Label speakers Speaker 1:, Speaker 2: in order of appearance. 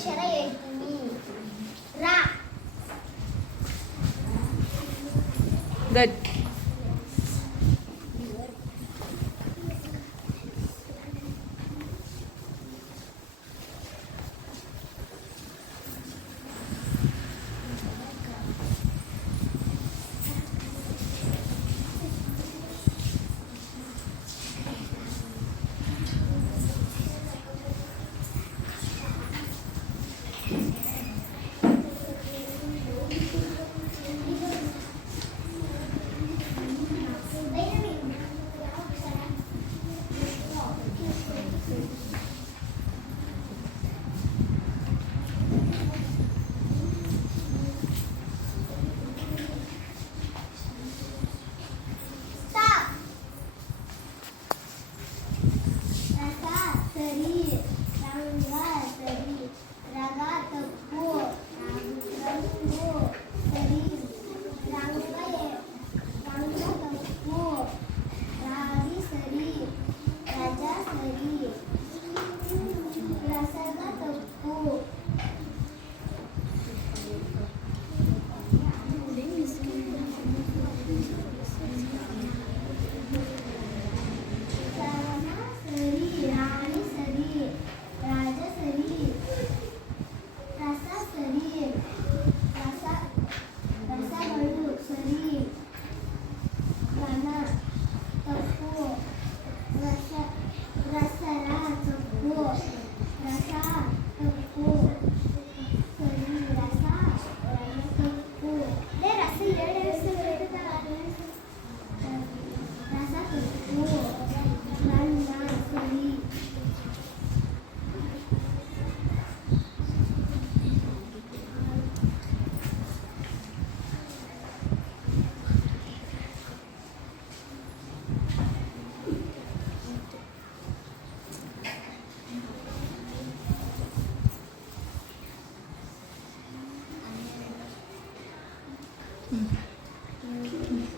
Speaker 1: Asyara ya ini. Ra. Good 快递 Mm.